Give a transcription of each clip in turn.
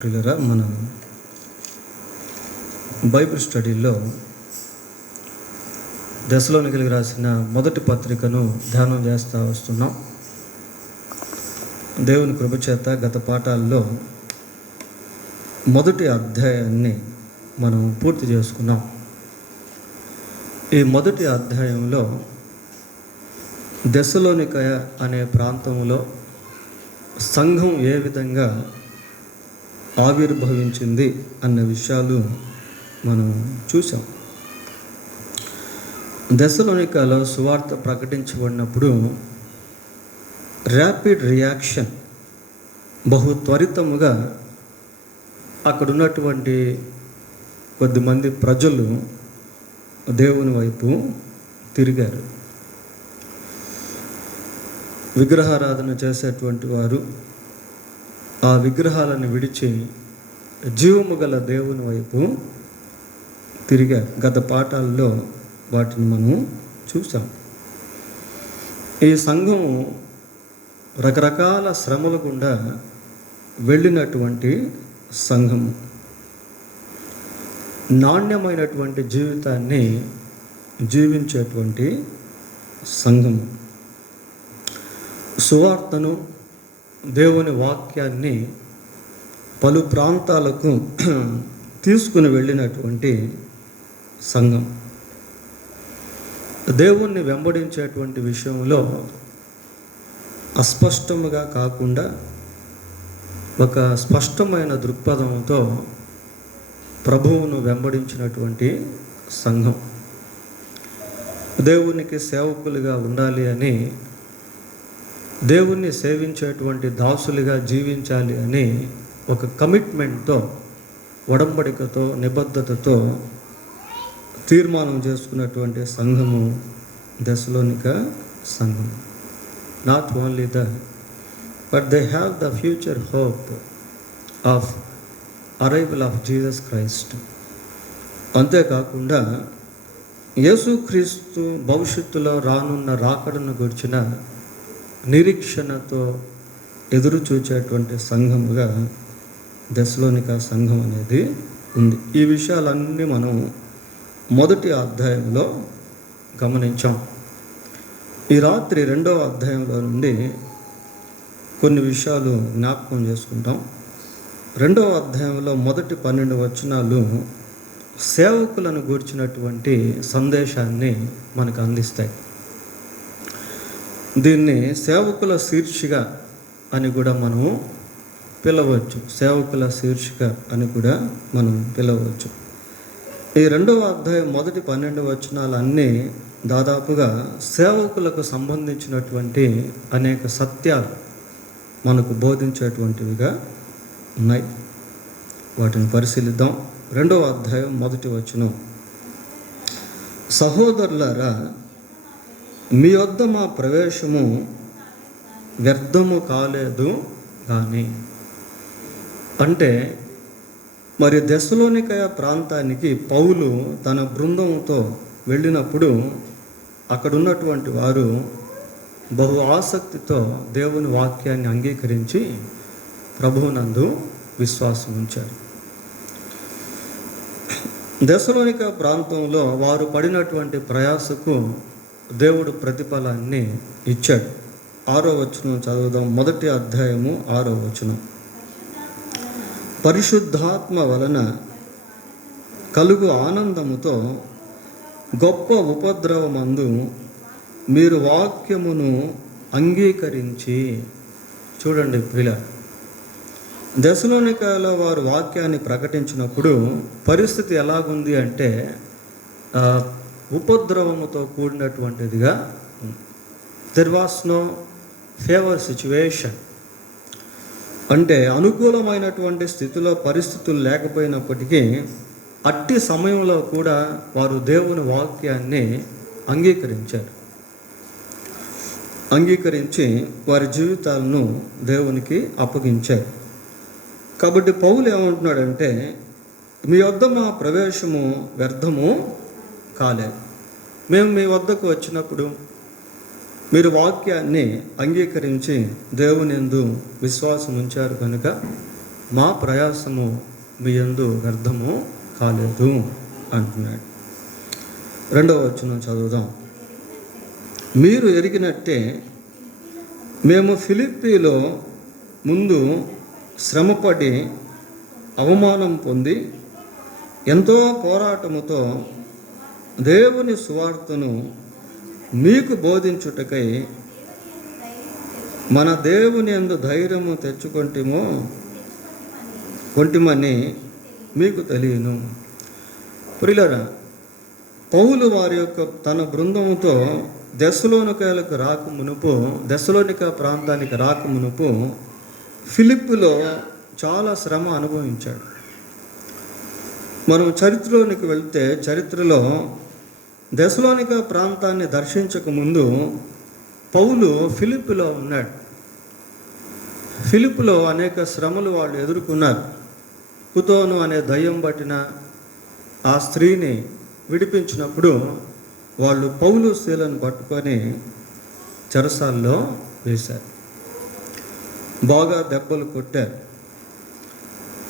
మన బైబిల్ స్టడీలో దశలోనికలకు రాసిన మొదటి పత్రికను ధ్యానం చేస్తూ వస్తున్నాం. దేవుని కృపచేత గత పాఠాల్లో మొదటి అధ్యాయాన్ని మనం పూర్తి చేసుకున్నాం. ఈ మొదటి అధ్యాయంలో దశలోనిక అనే ప్రాంతంలో సంఘం ఏ విధంగా ఆవిర్భవించింది అన్న విషయాలు మనం చూసాం. దశలోనికలో సువార్త ప్రకటించబడినప్పుడు ర్యాపిడ్ రియాక్షన్, బహు త్వరితముగా అక్కడ ఉన్నటువంటి కొద్దిమంది ప్రజలు దేవుని వైపు తిరిగారు. విగ్రహారాధన చేసేటువంటి వారు ఆ విగ్రహాలను విడిచి జీవము గల దేవుని వైపు తిరిగారు. గత పాఠాల్లో వాటిని మనం చూసాం. ఈ సంఘం రకరకాల శ్రమల గుండా వెళ్ళినటువంటి సంఘము, నాణ్యమైనటువంటి జీవితాన్ని జీవించేటువంటి సంఘము, సువార్తను దేవుని వాక్యాన్ని పలు ప్రాంతాలకు తీసుకుని వెళ్ళినటువంటి సంఘం. దేవుణ్ణి వెంబడించేటువంటి విషయంలో అస్పష్టముగా కాకుండా ఒక స్పష్టమైన దృక్పథంతో ప్రభువును వెంబడించినటువంటి సంఘం. దేవునికి సేవకులుగా ఉండాలి అని, దేవుణ్ణి సేవించేటువంటి దాసులుగా జీవించాలి అని ఒక కమిట్మెంట్తో, ఒడంబడికతో, నిబద్ధతతో తీర్మానం చేసుకున్నటువంటి సంఘము దశలోనిక సంఘం. Not only that, but they have the future hope of arrival of Jesus Christ. అంతేకాకుండా యేసుక్రీస్తు భవిష్యత్తులో రానున్న రాకడను గురించిన నిరీక్షణతో ఎదురు చూచేటువంటి సంఘముగా దశలోనిక సంఘం అనేది ఉంది. ఈ విషయాలన్నీ మనం మొదటి అధ్యాయంలో గమనించాం. ఈ రాత్రి రెండవ అధ్యాయంలో నుండి కొన్ని విషయాలు జ్ఞాపకం చేసుకుంటాం. రెండవ అధ్యాయంలో మొదటి 12 వచనాలు సేవకులను గూర్చినటువంటి సందేశాన్ని మనకు అందిస్తాయి. దీన్ని సేవకుల శీర్షిక అని కూడా మనము పిలవచ్చు. సేవకుల శీర్షిక అని కూడా మనం పిలవచ్చు. ఈ రెండవ అధ్యాయం మొదటి 12 వచనాలన్నీ దాదాపుగా సేవకులకు సంబంధించినటువంటి అనేక సత్యాలు మనకు బోధించేటువంటివిగా ఉన్నాయి. వాటిని పరిశీలిద్దాం. రెండవ అధ్యాయం మొదటి వచనం: సహోదరులారా, మీ వద్ద మా ప్రవేశము వ్యర్థము కాలేదు కానీ. అంటే మరి దశలోనిక ప్రాంతానికి పౌలు తన బృందంతో వెళ్ళినప్పుడు అక్కడ ఉన్నటువంటి వారు బహు ఆసక్తితో దేవుని వాక్యాన్ని అంగీకరించి ప్రభువునందు విశ్వాసం ఉంచారు. దశలోనిక ప్రాంతంలో వారు పడినటువంటి ప్రయాసకు దేవుడు ప్రతిఫలాన్ని ఇచ్చాడు. 6వ వచనం చదువుదాం. మొదటి అధ్యాయము 6వ వచనం: పరిశుద్ధాత్మ వలన కలుగు ఆనందముతో గొప్ప ఉపద్రవమందు మీరు వాక్యమును అంగీకరించి. చూడండి ప్రియుల, దశలోనికలో వారు వాక్యాన్ని ప్రకటించినప్పుడు పరిస్థితి ఎలాగుంది అంటే ఉపద్రవముతో కూడినటువంటిదిగా. There was no favour situation. అంటే అనుకూలమైనటువంటి స్థితిలో పరిస్థితులు లేకపోయినప్పటికీ అట్టి సమయంలో కూడా వారు దేవుని వాక్యాన్ని అంగీకరించి వారి జీవితాలను దేవునికి అప్పగించారు. కాబట్టి పౌలు ఏమంటున్నాడంటే, మీ వద్ద మా ప్రవేశము వ్యర్థము కాలేదు. మేము మీ వద్దకు వచ్చినప్పుడు మీరు వాక్యాన్ని అంగీకరించి దేవుని యందు విశ్వాసం ఉంచారు కనుక మా ప్రయాసము మీ యందు వ్యర్థము కాలేదు అంటున్నాడు. 2వ వచనం చదువుదాం. మీరు ఎరిగినట్టే మేము ఫిలిప్పీలో ముందు శ్రమపడి అవమానం పొంది ఎంతో పోరాటముతో దేవుని సువార్తను మీకు బోధించుటకై మన దేవుని యందు ధైర్యము కొంటిమని మీకు తెలియను. ప్రియులారా, పౌలు వారి యొక్క తన బృందముతో దెస్సలోనిక ప్రాంతానికి రాకమునుపు ఫిలిప్పులో చాలా శ్రమ అనుభవించాడు. మనం చరిత్రలోనికి వెళ్తే చరిత్రలో దెస్సలోనిక ప్రాంతాన్ని దర్శించకముందు పౌలు ఫిలిప్పులో ఉన్నాడు. ఫిలిప్పులో అనేక శ్రమలు వాళ్ళు ఎదుర్కొన్నారు. పుతోను అనే దయ్యం పట్టిన ఆ స్త్రీని విడిపించినప్పుడు వాళ్ళు పౌలు శీలను పట్టుకొని చెరసాల్లో వేశారు. బాగా దెబ్బలు కొట్టారు,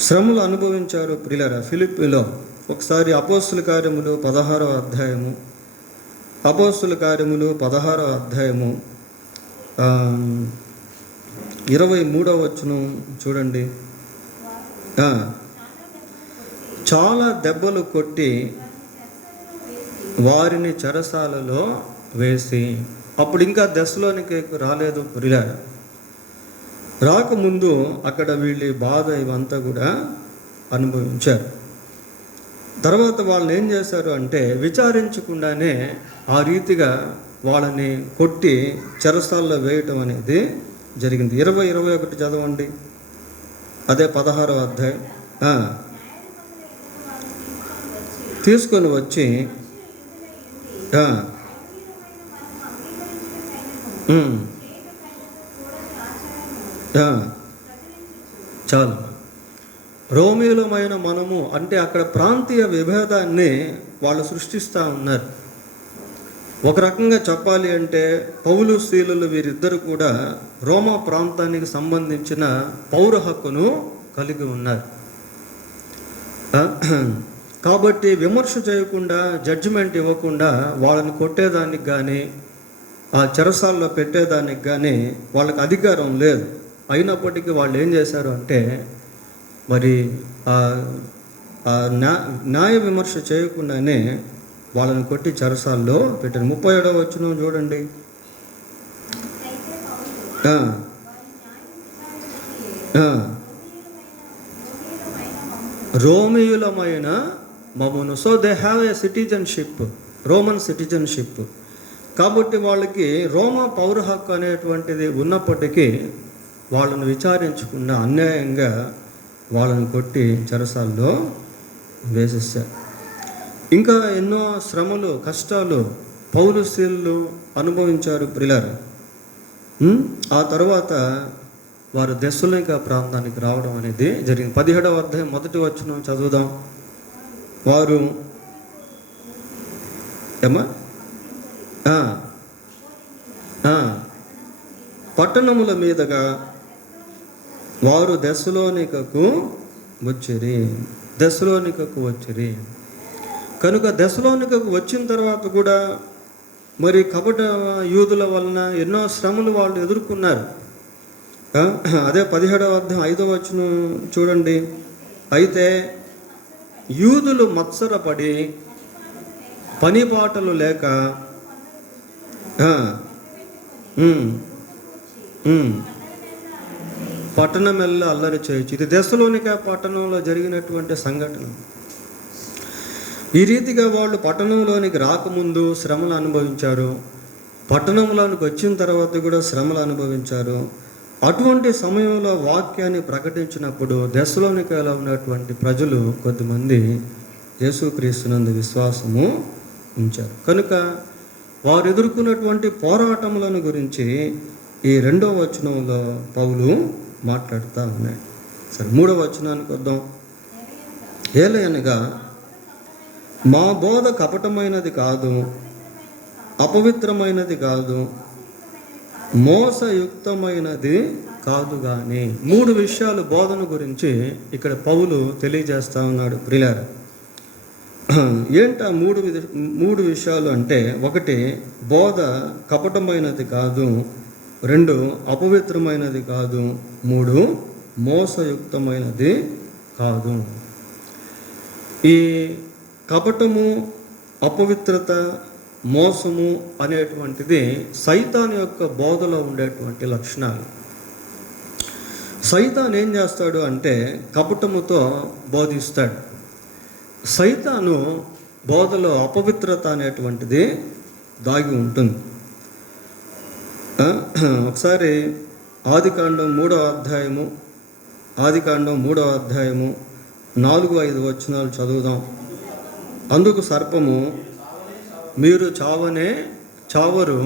శ్రమలు అనుభవించారు. ప్రియులారా, ఫిలిప్పీలో ఒకసారి అపోస్తుల కార్యములు 16వ అధ్యాయము 23వ వచనం చూడండి. చాలా దెబ్బలు కొట్టి వారిని చెరసాలలో వేసి, అప్పుడు ఇంకా దెస్సలోనికే రాలేదు ప్రియులారా. రాకముందు అక్కడ వీళ్ళ బాధ ఇవంతా కూడా అనుభవించారు. తర్వాత వాళ్ళని ఏం చేశారు అంటే విచారించకుండానే ఆ రీతిగా వాళ్ళని కొట్టి చెరసాల్లో వేయటం అనేది జరిగింది. 20-21 చదవండి. అదే 16వ అధ్యాయం. తీసుకొని వచ్చి చాలు. రోమీయులమైన మనము అంటే అక్కడ ప్రాంతీయ విభేదాన్ని వాళ్ళు సృష్టిస్తూ ఉన్నారు. ఒక రకంగా చెప్పాలి అంటే పౌలు శీలులు వీరిద్దరు కూడా రోమా ప్రాంతానికి సంబంధించిన పౌర హక్కును కలిగి ఉన్నారు. కాబట్టి విమర్శ చేయకుండా, జడ్జిమెంట్ ఇవ్వకుండా వాళ్ళని కొట్టేదానికి కానీ ఆ చెరసాల్లో పెట్టేదానికి కానీ వాళ్ళకి అధికారం లేదు. అయినప్పటికీ వాళ్ళు ఏం చేశారు అంటే మరి న్యాయ విమర్శ చేయకుండానే వాళ్ళని కొట్టి చెరసాల్లో పెట్టారు. 37వ వచనం చూడండి. రోమియులమైన మమ్మను. So they have a citizenship, Roman citizenship. కాబట్టి వాళ్ళకి రోమా పౌర హక్కు అనేటువంటిది ఉన్నప్పటికీ వాళ్ళను విచారించకుండా అన్యాయంగా వాళ్ళని కొట్టి చెరసాల్లో వేసేసారు. ఇంకా ఎన్నో శ్రమలు, కష్టాలు పౌలు శీలులు అనుభవించారు ప్రియులారా. ఆ తర్వాత వారు దెస్సలోనిక ప్రాంతానికి రావడం అనేది జరిగింది. 17వ అధ్యాయం 1వ వచనం చదువుదాం. వారు పట్టణముల మీదుగా వారు దెస్సలోనికకు వచ్చిరి. కనుక దెస్సలోనికకు వచ్చిన తర్వాత కూడా మరి కపట యూదుల వలన ఎన్నో శ్రమలు వాళ్ళు ఎదుర్కొన్నారు. అదే 17వ అధ్యాయం 5వ వచనం చూడండి. అయితే యూదులు మత్సరపడి పని పాటలు లేక పట్టణమెల్లా అల్లరి చేయొచ్చు. ఇది దెస్సలోనిక పట్టణంలో జరిగినటువంటి సంఘటన. ఈ రీతిగా వాళ్ళు పట్టణంలోనికి రాకముందు శ్రమలు అనుభవించారు, పట్టణంలోనికి వచ్చిన తర్వాత కూడా శ్రమలు అనుభవించారు. అటువంటి సమయంలో వాక్యాన్ని ప్రకటించినప్పుడు దెస్సలోనికలో ఉన్నటువంటి ప్రజలు కొద్దిమంది యేసుక్రీస్తునందు విశ్వాసము ఉంచారు. కనుక వారు ఎదుర్కొన్నటువంటి పోరాటములను గురించి ఈ 2వ వచనంలో పౌలు మాట్లాడుతూ ఉన్నాడు. సరే, 3వ వచనానికి వద్దాం. ఏలయనగా మా బోధ కపటమైనది కాదు, అపవిత్రమైనది కాదు, మోసయుక్తమైనది కాదు కానీ. 3 విషయాలు బోధన గురించి ఇక్కడ పౌలు తెలియజేస్తా ఉన్నాడు ప్రియులారా. ఏంటా 3 విషయాలు అంటే, 1 బోధ కపటమైనది కాదు, 2 అపవిత్రమైనది కాదు, 3 మోసయుక్తమైనది కాదు. ఈ కపటము, అపవిత్రత, మోసము అనేటువంటిది సైతాను యొక్క బోధలో ఉండేటువంటి లక్షణాలు. సైతాను ఏం చేస్తాడు అంటే కపటముతో బోధిస్తాడు. సైతాను బోధలో అపవిత్రత అనేటువంటిది దాగి ఉంటుంది. ఒకసారి ఆదికాండం 3వ అధ్యాయము 4-5 వచనాలు చదువుదాం. అందుకు సర్పము, మీరు చావరు,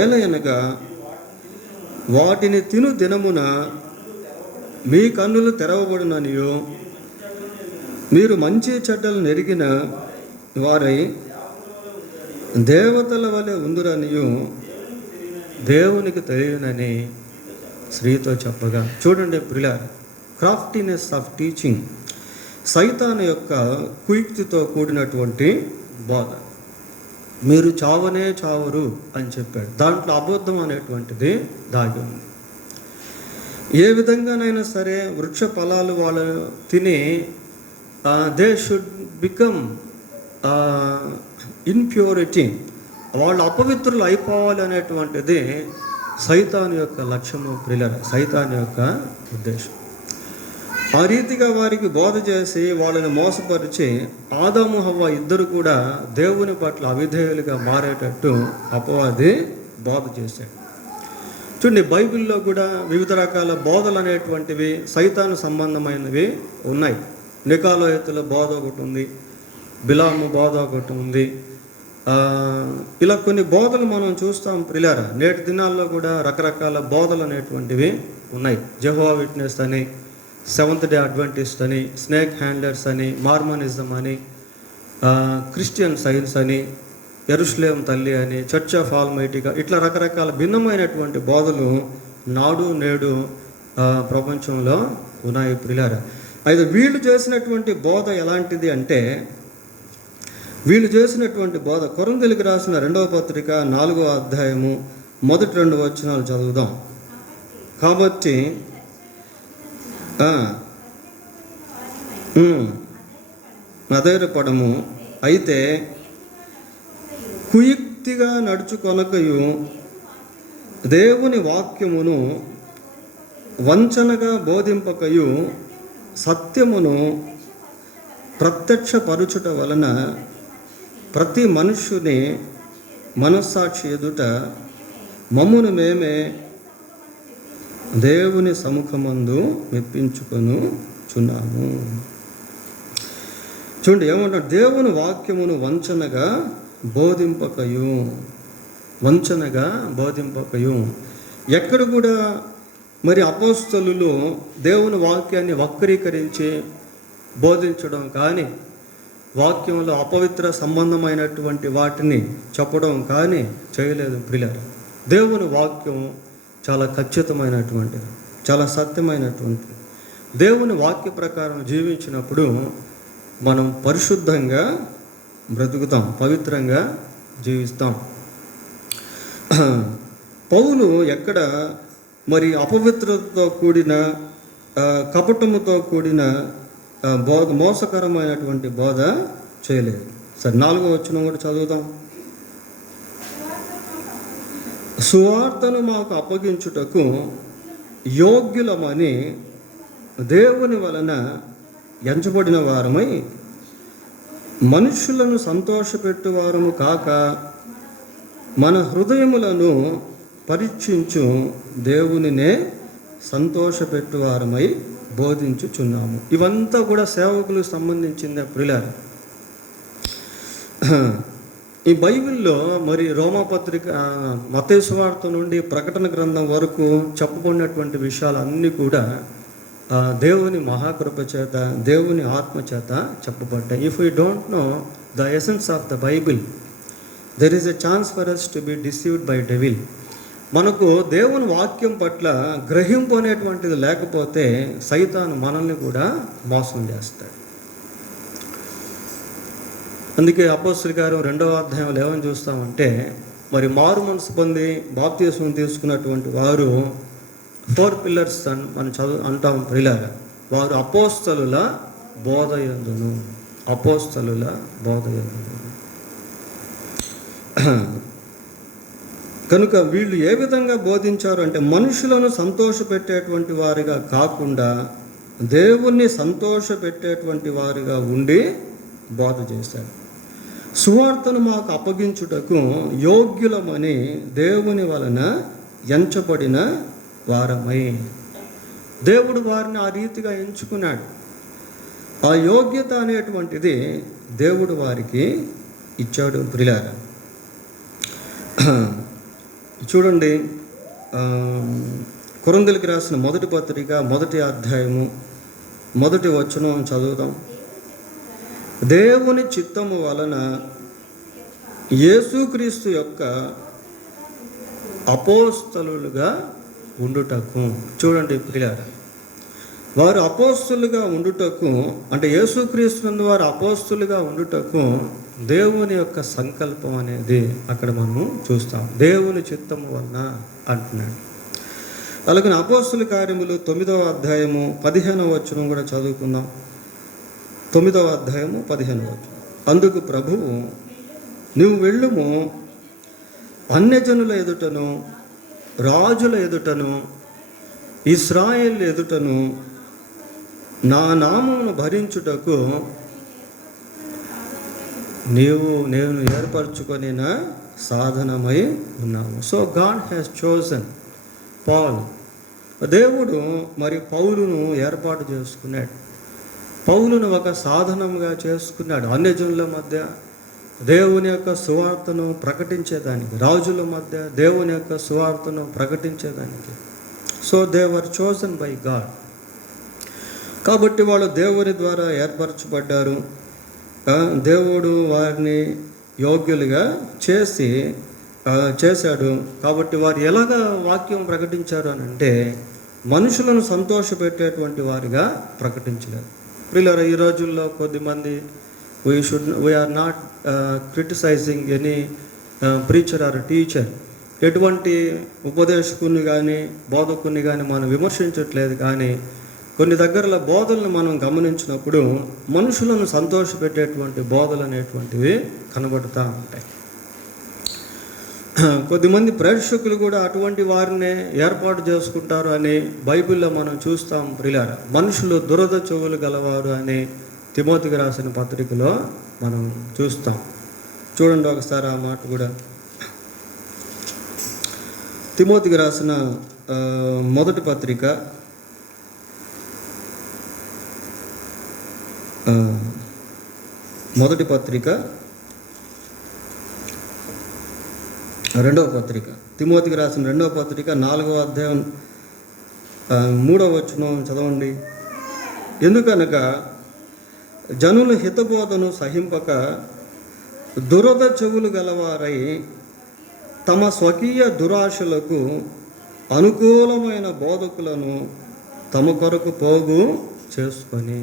ఏలయనగా వాటిని తిను దినమున మీ కన్నులు తెరవబడుననియు, మీరు మంచి చెడ్డలు నెరిగిన వారై దేవతల వలె ఉందురనియు దేవునికి తెలియనని స్త్రీతో చెప్పగా. చూడండి ప్రియులారా, క్రాఫ్టీనెస్ ఆఫ్ టీచింగ్, సైతాను యొక్క కుయుక్తితో కూడినటువంటి బోధ. మీరు చావరు అని చెప్పాడు. దాంట్లో అబద్ధం అనేటువంటిది దాగి ఉంది. ఏ విధంగానైనా సరే వృక్ష ఫలాలు వాళ్ళు తిని దే షుడ్ బికమ్ ఇన్ప్యూరిటీ, వాళ్ళు అపవిత్రులు అయిపోవాలి అనేటువంటిది సైతాను యొక్క లక్ష్యము ప్రియులారా, సైతాను యొక్క ఉద్దేశం. ఆ రీతిగా వారికి బోధ చేసి వాళ్ళని మోసపరిచి ఆదాము హవ్వ ఇద్దరు కూడా దేవుని పట్ల అవిధేయులుగా మారేటట్టు అపవాది బోధ చేశాడు. చూడండి, బైబిల్లో కూడా వివిధ రకాల బోధలు అనేటువంటివి సైతాను సంబంధమైనవి ఉన్నాయి. నికాలోయతుల బోధ ఒకటి ఉంది, బిలాము బోధ ఒకటి ఉంది. ఇలా కొన్ని బోధలు మనం చూస్తాం ప్రియులారా. నేటి దినాల్లో కూడా రకరకాల బోధలు అనేటువంటివి ఉన్నాయి. జెహోవా విట్నెస్ అని, సెవెంత్ డే అడ్వెంటిస్ట్ అని, స్నేక్ హ్యాండ్లర్స్ అని, మార్మనిజం అని, క్రిస్టియన్ సైన్స్ అని, యెరూషలేం తల్లి అని, చర్చ్ ఆఫ్ ఆల్మైటీగా, ఇట్లా రకరకాల భిన్నమైనటువంటి బోధలు నాడు నేడు ప్రపంచంలో ఉన్నాయి ప్రియులారా. అయితే వీళ్ళు చేసినటువంటి బోధ ఎలాంటిది అంటే, వీళ్ళు చేసినటువంటి బోధ కొరింథీయులకు రాసిన 2వ పత్రిక 4వ అధ్యాయము 1-2 వచనాలు చదువుదాం. కాబట్టి అధైర్యపడము, అయితే కుయుక్తిగా నడుచుకొనకయు దేవుని వాక్యమును వంచనగా బోధింపకయు సత్యమును ప్రత్యక్షపరుచుట వలన ప్రతి మనుష్యుని మనస్సాక్షి ఎదుట మమ్మును మేమే దేవుని సముఖమందు మెప్పించుకొనుచున్నాము. చూడండి ఏమంటాడు, దేవుని వాక్యమును వంచనగా బోధింపకయు. ఎక్కడ కూడా మరి అపోస్తలులు దేవుని వాక్యాన్ని వక్రీకరించి బోధించడం కానీ, వాక్యంలో అపవిత్ర సంబంధమైనటువంటి వాటిని చెప్పడం కానీ చేయలేదు ప్రియులారా. దేవుని వాక్యం చాలా ఖచ్చితమైనటువంటిది, చాలా సత్యమైనటువంటిది. దేవుని వాక్య ప్రకారం జీవించినప్పుడు మనం పరిశుద్ధంగా బ్రతుకుతాం, పవిత్రంగా జీవిస్తాం. పౌలు ఎక్కడ మరి అపవిత్రతతో కూడిన కపటముతో కూడిన బోధ, మోసకరమైనటువంటి బోధ చేయలేదు. సరే 4వ వచనం కూడా చదువుదాం. సువార్తను మాకు అప్పగించుటకు యోగ్యులమని దేవుని వలన ఎంచబడిన వారమై మనుష్యులను సంతోషపెట్టువారము కాక మన హృదయములను పరీక్షించు దేవునినే సంతోషపెట్టువారమై బోధించుచున్నాము. ఇవంతా కూడా సేవకులకు సంబంధించిన ప్రియులారా. ఈ బైబిల్లో మరి రోమాపత్రిక, మత్తయి సువార్త నుండి ప్రకటన గ్రంథం వరకు చెప్పుకున్నటువంటి విషయాలన్నీ కూడా దేవుని మహాకృప చేత, దేవుని ఆత్మ చేత చెప్పబడ్డాయి. If you don't know the essence of the Bible, there is a chance for us to be deceived by devil. మనకు దేవుని వాక్యం పట్ల గ్రహింపు అనేటువంటిది లేకపోతే సైతాను మనల్ని కూడా మోసం చేస్తాడు. అందుకే అపోస్తలుల కార్యం 2వ అధ్యాయంలో ఏమని చూస్తామంటే, మరి మారు మనసు పొంది బాప్తిస్మం తీసుకున్నటువంటి వారు 4 పిల్లర్స్ అని మనం అంటాం ప్రియులారా. వారు అపోస్తలుల బోధయందును, అపోస్తలుల బోధయందును. కనుక వీళ్ళు ఏ విధంగా బోధించారు అంటే, మనుషులను సంతోషపెట్టేటువంటి వారిగా కాకుండా దేవుణ్ణి సంతోషపెట్టేటువంటి వారిగా ఉండి బోధ చేశారు. సువార్తను మాకు అప్పగించుటకు యోగ్యులమని దేవుని వలన ఎంచబడిన వారమై, దేవుడు వారిని ఆ రీతిగా ఎంచుకున్నాడు. ఆ యోగ్యత అనేటువంటిది దేవుడు వారికి ఇచ్చాడు ప్రియులారా. చూడండి, కొరింథీయులకు రాసిన మొదటి పత్రిక 1వ అధ్యాయము 1వ వచనం చదువుదాం. దేవుని చిత్తము వలన యేసుక్రీస్తు యొక్క అపోస్తలులుగా ఉండుటకు. చూడండి ప్రియులారా, వారు అపోస్తలుగా ఉండుటకు అంటే యేసుక్రీస్తు వారు అపోస్తలుగా ఉండుటకు దేవుని యొక్క సంకల్పం అనేది అక్కడ మనం చూస్తాం. దేవుని చిత్తము వలన అంటున్నాడు. అలాగే అపోస్తలుల కార్యములు 9వ అధ్యాయము 15వ వచనం కూడా చదువుకుందాం. 9వ అధ్యాయము 15వ వచనం. అందుకు ప్రభువు, నువ్వు వెళ్ళుము, అన్యజనుల ఎదుటను రాజుల ఎదుటను ఇశ్రాయేలు ఎదుటను నా నామమును భరించుటకు నేను ఏర్పరచుకొనిన సాధనమై ఉన్నాము. So God has chosen Paul. దేవుడు మరి పౌలును ఏర్పాటు చేసుకున్నాడు. పౌలును ఒక సాధనంగా చేసుకున్నాడు. అన్యజనుల మధ్య దేవుని యొక్క సువార్తను ప్రకటించేదానికి, రాజుల మధ్య దేవుని యొక్క సువార్తను ప్రకటించేదానికి. So they were chosen by God. కాబట్టి వాళ్ళు దేవుని ద్వారా ఏర్పరచబడ్డారు. దేవుడు వారిని యోగ్యులుగా చేశాడు. కాబట్టి వారు ఎలాగా వాక్యం ప్రకటించారు అని అంటే, మనుషులను సంతోషపెట్టేటువంటి వారిగా ప్రకటించలేదు. ప్రియులారా, ఈ రోజుల్లో కొద్దిమంది we are not criticizing any preacher or teacher. ఎటువంటి ఉపదేశకుని కానీ బోధకుని కానీ మనం విమర్శించట్లేదు. కానీ కొన్ని దగ్గరలో బోధలను మనం గమనించినప్పుడు మనుషులను సంతోషపెట్టేటువంటి బోధలు అనేటువంటివి కనబడుతూ ఉంటాయి. కొద్దిమంది ప్రేక్షకులు కూడా అటువంటి వారిని ఏర్పాటు చేసుకుంటారు అని బైబిల్లో మనం చూస్తాం ప్రియులారా. మనుషులు దురద చెవులు గలవారు అని తిమోతికి రాసిన పత్రికలో మనం చూస్తాం. చూడండి ఒకసారి ఆ మాట కూడా. తిమోతికి రాసిన మొదటి పత్రిక 2వ పత్రిక, తిమోతికి రాసిన 2వ పత్రిక 4వ అధ్యాయం 3వ వచనం చదవండి. ఎందుకనగా జనులు హితబోధను సహింపక దురద చెవులు గలవారై తమ స్వకీయ దురాశలకు అనుకూలమైన బోధకులను తమ కొరకు పోగు చేసుకొని.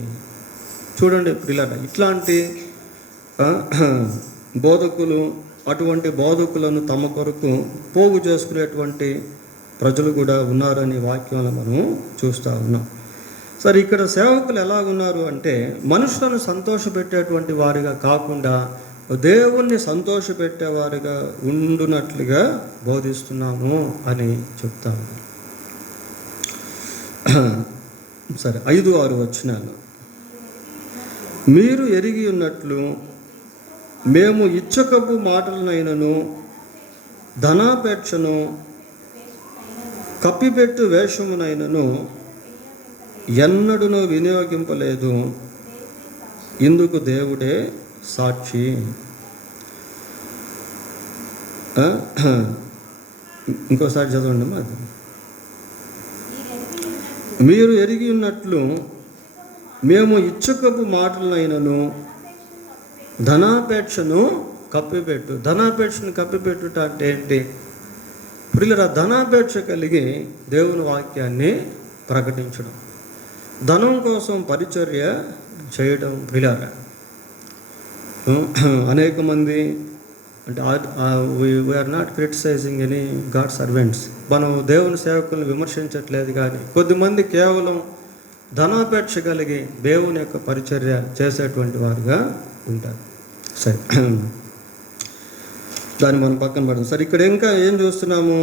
చూడండి ప్రియులారా, ఇట్లాంటి బోధకులు, అటువంటి బోధకులను తమ కొరకు పోగు చేసుకునేటువంటి ప్రజలు కూడా ఉన్నారని వాక్యంలో మనం చూస్తూ ఉన్నాం. సరే, ఇక్కడ సేవకులు ఎలాగున్నారు అంటే, మనుషులను సంతోషపెట్టేటువంటి వారిగా కాకుండా దేవుణ్ణి సంతోషపెట్టేవారిగా ఉండునట్లుగా బోధిస్తున్నాము అని చెప్తాము. సరే, 5-6 వచనాలు. మీరు ఎరిగి ఉన్నట్లు మేము ఇచ్చకపు మాటలనైనను ధనాపేక్షను కప్పిపెట్టు వేషమునైనను ఎన్నడూనూ వినియోగింపలేదు. ఇందుకు దేవుడే సాక్షి. ఇంకోసారి చదవండి. మాది మీరు ఎరిగి ఉన్నట్లు మేము ఇచ్చకపు మాటలనైనను ధనాపేక్షను కప్పిపెట్టు. ధనాపేక్షను కప్పిపెట్టుట అంటే ఏంటి? ప్రియులారా, ధనాపేక్ష కలిగి దేవుని వాక్యాన్ని ప్రకటించడం, ధనం కోసం పరిచర్య చేయడం. ప్రియులారా, అనేక మంది అంటే we are not criticizing any God servants, మనం దేవుని సేవకులను విమర్శించట్లేదు, కానీ కొద్దిమంది కేవలం ధనాపేక్ష కలిగి దేవుని యొక్క పరిచర్య చేసేటువంటి వారుగా ఉంటారు. సరే, దాన్ని మనం పక్కన పడదాం. సరే, ఇక్కడ ఇంకా ఏం చూస్తున్నాము?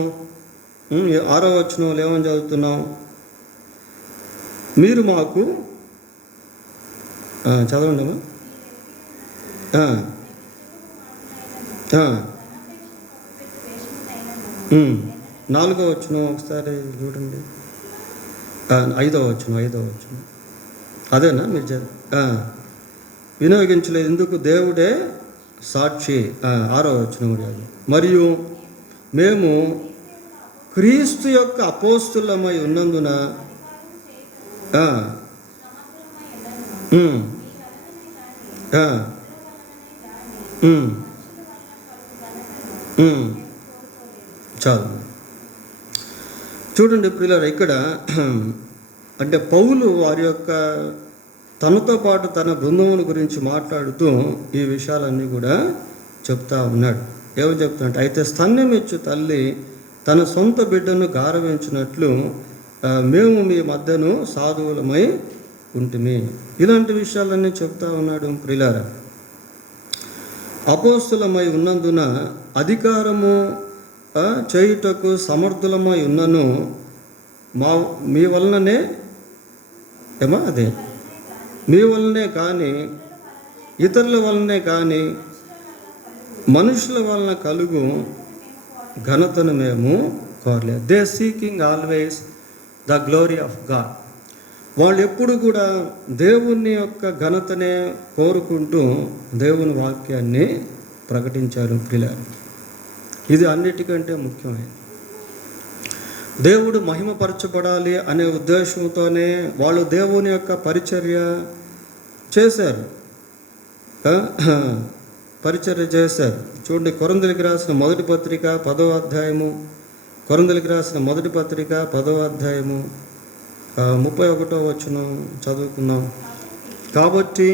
6వ వచనంలో ఏమని చదువుతున్నాం? మీరు మాకు చదవండి అమ్మా. 4వ వచనం ఒకసారి చూడండి. 5వ వచనం అదేనా మీరు వినియోగించలేదు ఎందుకు? దేవుడే సాక్షి. 6వ వచనం కాదు. మరియు మేము క్రీస్తు యొక్క అపోస్తులమై ఉన్నందున చాలు. చూడండి ప్రియులారా, ఇక్కడ అంటే పౌలు వారి యొక్క తనతో పాటు తన బృందముల గురించి మాట్లాడుతూ ఈ విషయాలన్నీ కూడా చెప్తా ఉన్నాడు. ఏమో చెప్తాడంటే, అయితే స్తన్యమిచ్చు తల్లి తన సొంత బిడ్డను గారవించినట్లు మేము మీ మధ్యను సాధువులమై ఉంటిమి. ఇలాంటి విషయాలన్నీ చెప్తా ఉన్నాడు. ప్రియులారా, అపోస్తులమై ఉన్నందున అధికారము చేయుటకు సమర్థులమై ఉన్నను మీ వలననే అదే మీ వలనే కానీ ఇతరుల వలనే కానీ మనుషుల వలన కలుగు ఘనతను మేము కోరలేదు. They seeking always the glory of God. వాళ్ళు ఎప్పుడు కూడా దేవుని యొక్క ఘనతనే కోరుకుంటూ దేవుని వాక్యాన్ని ప్రకటించారు. ప్రియులారా, ఇది అన్నిటికంటే ముఖ్యమైనది. దేవుడు మహిమపరచబడాలి అనే ఉద్దేశంతోనే వాళ్ళు దేవుని యొక్క పరిచర్య చేశారు. చూడండి, కొరింథీయులకు రాసిన మొదటి పత్రిక 10వ అధ్యాయము, కొరింథీయులకు రాసిన మొదటి పత్రిక 10వ అధ్యాయము 31వ వచనం చదువుకున్నాం. కాబట్టి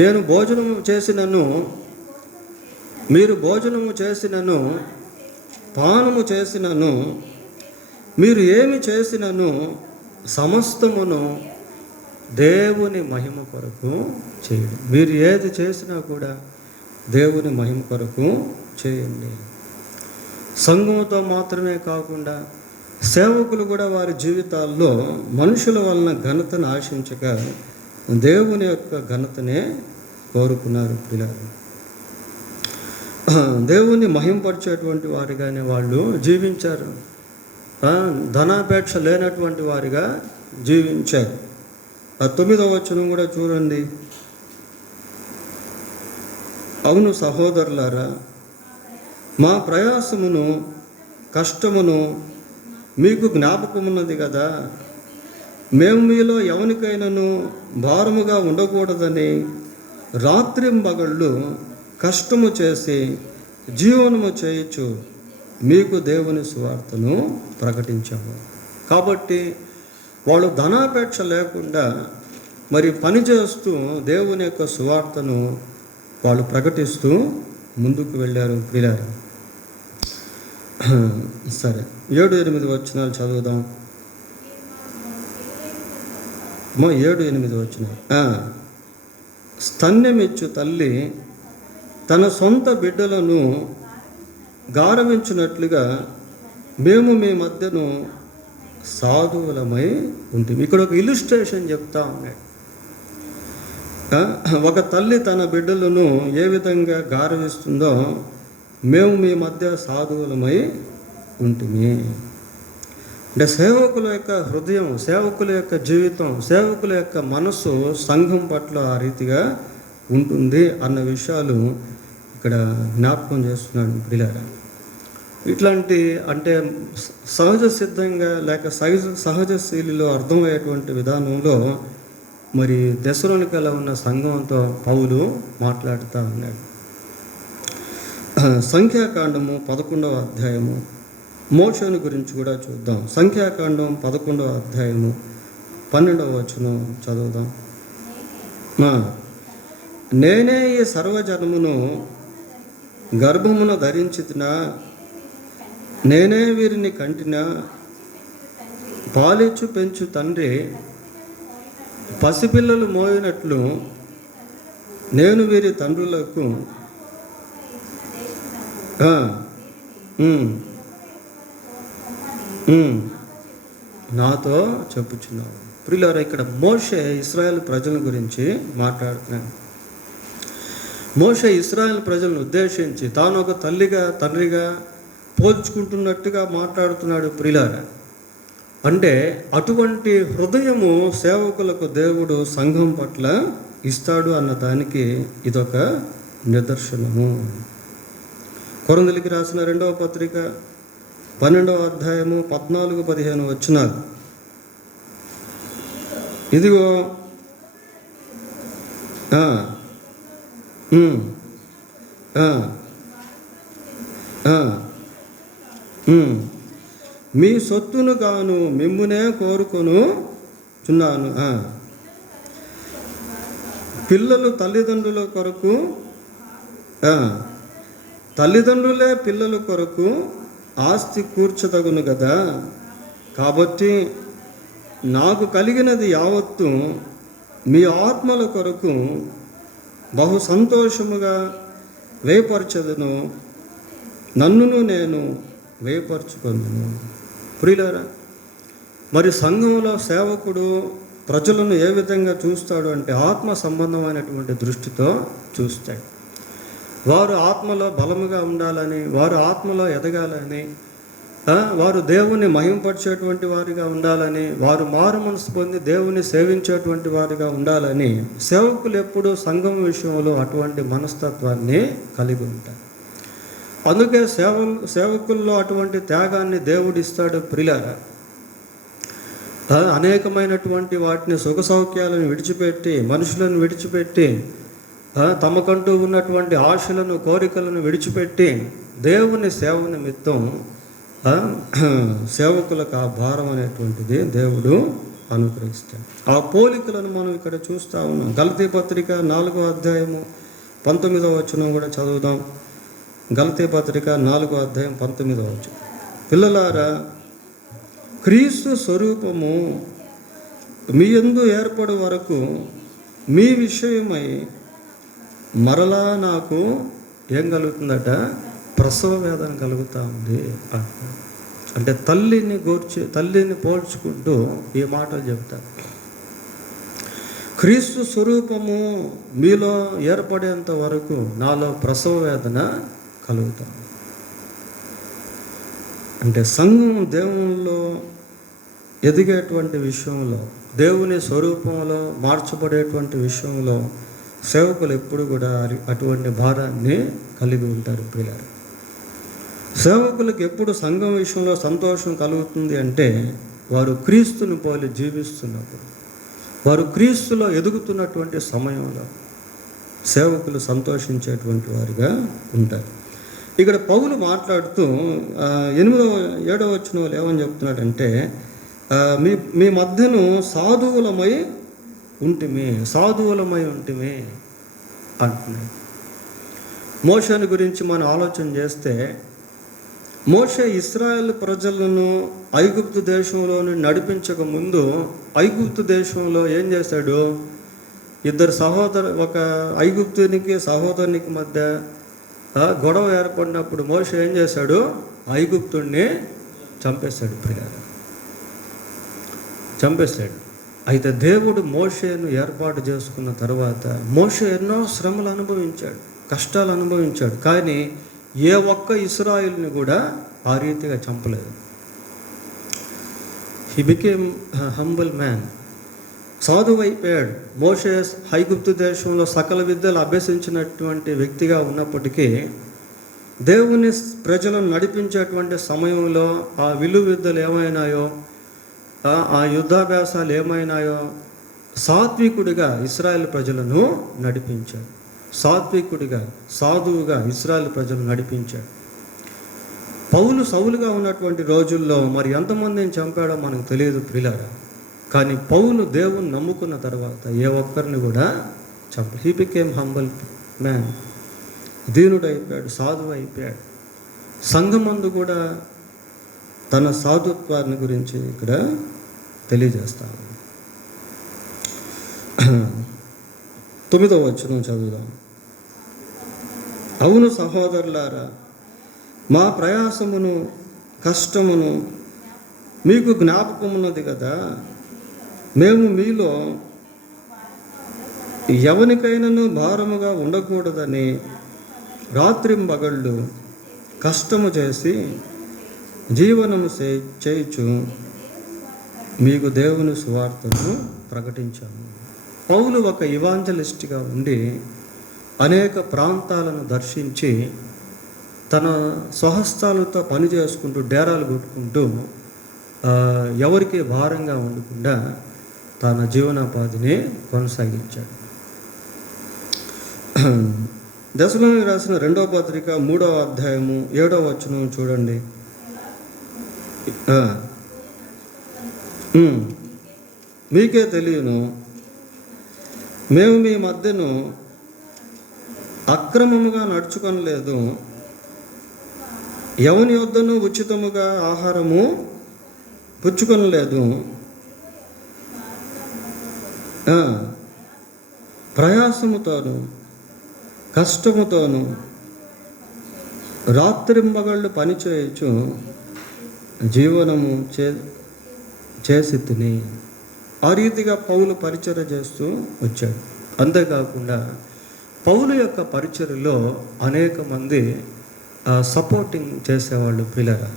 నేను భోజనము చేసినను, మీరు భోజనము చేసినను, పానము చేసినను, మీరు ఏమి చేసినను సమస్తమును దేవుని మహిమ కొరకు చేయండి. మీరు ఏది చేసినా కూడా దేవుని మహిమ కొరకు చేయండి. సంఘముతో మాత్రమే కాకుండా సేవకులు కూడా వారి జీవితాల్లో మనుషుల వలన ఘనతను ఆశించక దేవుని యొక్క ఘనతనే కోరుకున్నారు. పిల్లలు దేవుని మహింపరిచేటువంటి వారిగానే వాళ్ళు జీవించారు. ధనాపేక్ష లేనటువంటి వారిగా జీవించారు. 9వ వచనం కూడా చూడండి. అవును సహోదరులారా, మా ప్రయాసమును కష్టమును మీకు జ్ఞాపకమున్నది కదా. మేము మీలో ఎవరికైనాను భారముగా ఉండకూడదని రాత్రింబగళ్ళు కష్టము చేసి జీవనము చేయొచ్చు మీకు దేవుని సువార్తను ప్రకటించాము. కాబట్టి వాళ్ళు ధనాపేక్ష లేకుండా మరి పని చేస్తూ దేవుని యొక్క సువార్తను వాళ్ళు ప్రకటిస్తూ ముందుకు వెళ్ళారు. ప్రియులారా, సరే 7-8 వచనాలు చదువుదాం. 7-8 వచనాలు. స్తన్యమిచ్చు తల్లి తన సొంత బిడ్డలను గారవించినట్లుగా మేము మీ మధ్యను సాధువులమై ఉంటుంది. ఇక్కడ ఒక ఇల్లుస్ట్రేషన్ చెప్తా ఉన్నాడు. ఒక తల్లి తన బిడ్డలను ఏ విధంగా గారవిస్తుందో మేము మీ మధ్య సాధువులమై ఉంటుంది. అంటే సేవకుల యొక్క హృదయం, సేవకుల యొక్క జీవితం, సేవకుల యొక్క మనస్సు సంఘం పట్ల ఆ రీతిగా ఉంటుంది అన్న విషయాలు ఇక్కడ జ్ఞాపకం చేస్తున్నాడు. ప్రియులారా, ఇట్లాంటి అంటే సహజ సిద్ధంగా లేక సహజ శైలిలో అర్థమయ్యేటువంటి విధానంలో మరి దెస్సలోనికలో ఉన్న సంఘంతో పౌలు మాట్లాడుతూ ఉన్నాడు. సంఖ్యాకాండము 11వ అధ్యాయము మోషేను గురించి కూడా చూద్దాం. సంఖ్యాకాండం 11వ అధ్యాయము 12వ వచనం చదువుదాం. నేనే ఈ సర్వజనమును గర్భమును ధరించితినా, నేనే వీరిని కంటినా, పాలిచ్చు పెంచు తండ్రి పసిపిల్లలు మోయినట్లు నేను వీరి తండ్రులకు నాతో చెప్పుచున్నావు. ప్రియులారా, ఇక్కడ మోషే ఇశ్రాయేలు ప్రజల గురించి మాట్లాడుతున్నాడు. మోషే ఇశ్రాయేలు ప్రజలను ఉద్దేశించి తాను ఒక తల్లిగా తండ్రిగా పోల్చుకుంటున్నట్టుగా మాట్లాడుతున్నాడు. ప్రియులారా, అంటే అటువంటి హృదయము సేవకులకు దేవుడు సంఘం పట్ల ఇస్తాడు అన్న దానికి ఇదొక నిదర్శనము. కొరింథీయులకు రాసిన 2వ పత్రిక 12వ అధ్యాయము 14-15 వచనాలు. ఇదిగో మీ సొత్తును గాను మిమ్మునే కోరుకొను చున్నాను. పిల్లలు తల్లిదండ్రుల కొరకు, తల్లిదండ్రులే పిల్లల కొరకు ఆస్తి కూర్చదగును కదా. కాబట్టి నాకు కలిగినది యావత్తు మీ ఆత్మల కొరకు బహు సంతోషముగా వేపరచదును, నన్నును నేను వేపరచుకొందును. ప్రియులారా, మరి సంఘంలో సేవకుడు ప్రజలను ఏ విధంగా చూస్తాడు అంటే ఆత్మ సంబంధమైనటువంటి దృష్టితో చూస్తాడు. వారు ఆత్మలో బలముగా ఉండాలని, వారు ఆత్మలో ఎదగాలని, వారు దేవుని మహింపరిచేటువంటి వారిగా ఉండాలని, వారు మారు మనసు పొంది దేవుని సేవించేటువంటి వారిగా ఉండాలని సేవకులు ఎప్పుడూ సంఘం విషయంలో అటువంటి మనస్తత్వాన్ని కలిగి ఉంటారు. అందుకే సేవకుల్లో అటువంటి త్యాగాన్ని దేవుడు ఇస్తాడు. ప్రియులారా, అనేకమైనటువంటి వాటిని సుఖ సౌఖ్యాలను విడిచిపెట్టి, మనుషులను విడిచిపెట్టి, తమకంటూ ఉన్నటువంటి ఆశలను కోరికలను విడిచిపెట్టి దేవుని సేవ నిమిత్తం సేవకులకు ఆ భారం అనేటువంటిది దేవుడు అనుగ్రహిస్తాడు. ఆ పోలికలను మనం ఇక్కడ చూస్తూ ఉన్నాం. గలతీ పత్రిక 4వ అధ్యాయము 19వ వచనం కూడా చదువుదాం. గలతీ పత్రిక 4వ అధ్యాయం 19వ వచనం. పిల్లలారా, క్రీస్తు స్వరూపము మీ యందు ఏర్పడు వరకు మీ విషయమై మరలా నాకు ఏం కలుగుతుందట? ప్రసవ వేదన కలుగుతూ ఉంది. అంటే తల్లిని పోల్చుకుంటూ ఈ మాటలు చెప్తారు. క్రీస్తు స్వరూపము మీలో ఏర్పడేంత వరకు నాలో ప్రసవ వేదన కలుగుతాం. అంటే సంఘం దేవునిలో ఎదిగేటువంటి విషయంలో, దేవుని స్వరూపంలో మార్చబడేటువంటి విషయంలో సేవకులు ఎప్పుడు కూడా అటువంటి భారాన్ని కలిగి ఉంటారు. ప్రియులారా, సేవకులకు ఎప్పుడు సంఘం విషయంలో సంతోషం కలుగుతుంది అంటే వారు క్రీస్తుని పోలి జీవిస్తున్నప్పుడు, వారు క్రీస్తులో ఎదుగుతున్నటువంటి సమయంలో సేవకులు సంతోషించేటువంటి వారిగా ఉంటారు. ఇక్కడ పౌలు మాట్లాడుతూ 7వ వచనంలో ఏమని చెప్తున్నాడంటే, మీ మధ్యను సాధువులమై ఉంటిమి అంటున్నాడు. మోషేని గురించి మనం ఆలోచన చేస్తే, మోషే ఇశ్రాయేలు ప్రజలను ఐగుప్తు దేశంలోని నడిపించక ముందు ఐగుప్తు దేశంలో ఏం చేశాడు? ఒక ఐగుప్తునికి సహోదరునికి మధ్య గొడవ ఏర్పడినప్పుడు మోషే ఏం చేశాడు? ఐగుప్తుడిని చంపేశాడు. అయితే దేవుడు మోషేను ఏర్పాటు చేసుకున్న తర్వాత మోషే ఎన్నో శ్రమలు అనుభవించాడు, కష్టాలు అనుభవించాడు. కానీ ఏ ఒక్క ఇశ్రాయేలుని కూడా ఆ రీతిగా చంపలేదు. He became humble man. సాధువైపోయాడు. మోషే ఐగుప్తు దేశంలో సకల విద్యలు అభ్యసించినటువంటి వ్యక్తిగా ఉన్నప్పటికీ దేవుని ప్రజలను నడిపించేటువంటి సమయంలో ఆ విలువ విద్యలు ఏమైనాయో, ఆ యుద్ధాభ్యాసాలు ఏమైనాయో సాత్వికుడిగా ఇశ్రాయేల్ ప్రజలను నడిపించాడు. సాత్వికుడిగా, సాధువుగా ఇశ్రాయేలు ప్రజలు నడిపించాడు. పౌలు సౌలుగా ఉన్నటువంటి రోజుల్లో మరి ఎంతమందిని చంపాడో మనకు తెలియదు ప్రియులారా. కానీ పౌలు దేవుని నమ్ముకున్న తర్వాత ఏ ఒక్కరిని కూడా చంప. He became humble man. దీనుడైపోయాడు, సాధువు అయిపోయాడు. సంఘమందు కూడా తన సాధుత్వాన్ని గురించి ఇక్కడ తెలియజేస్తాను. 9వ వచనం చదువుదాం. అవును సహోదరులారా, మా ప్రయాసమును కష్టమును మీకు జ్ఞాపకమున్నది కదా. మేము మీలో ఎవరికైనాను భారముగా ఉండకూడదని రాత్రింబగళ్ళు కష్టము చేసి జీవనము చేయుచు మీకు దేవుని సువార్తను ప్రకటించాము. పౌలు ఒక ఇవాంజలిస్ట్గా ఉండి అనేక ప్రాంతాలను దర్శించి తన స్వహస్తాలతో పని చేసుకుంటూ డేరాలు కొట్టుకుంటూ ఎవరికి భారంగా ఉండకుండా తన జీవనోపాధిని కొనసాగించాడు. దశలోనికి రాసిన 2వ పత్రిక 3వ అధ్యాయము 7వ వచనం చూడండి. మీకే తెలియను, మేము మీ మధ్యను అక్రమముగా నడుచుకొనలేదు, ఎవని యొద్దను ఉచితముగా ఆహారము పుచ్చుకొనలేదు, ప్రయాసముతోను కష్టముతోను రాత్రింబగళ్ళు పనిచేయచ్చు జీవనము చేసి తిని. ఆ రీతిగా పౌలు పరిచర్య చేస్తూ వచ్చాడు. అంతేకాకుండా పౌలు యొక్క పరిచర్యలో అనేక మంది సపోర్టింగ్ చేసేవాళ్ళు పిల్లలు,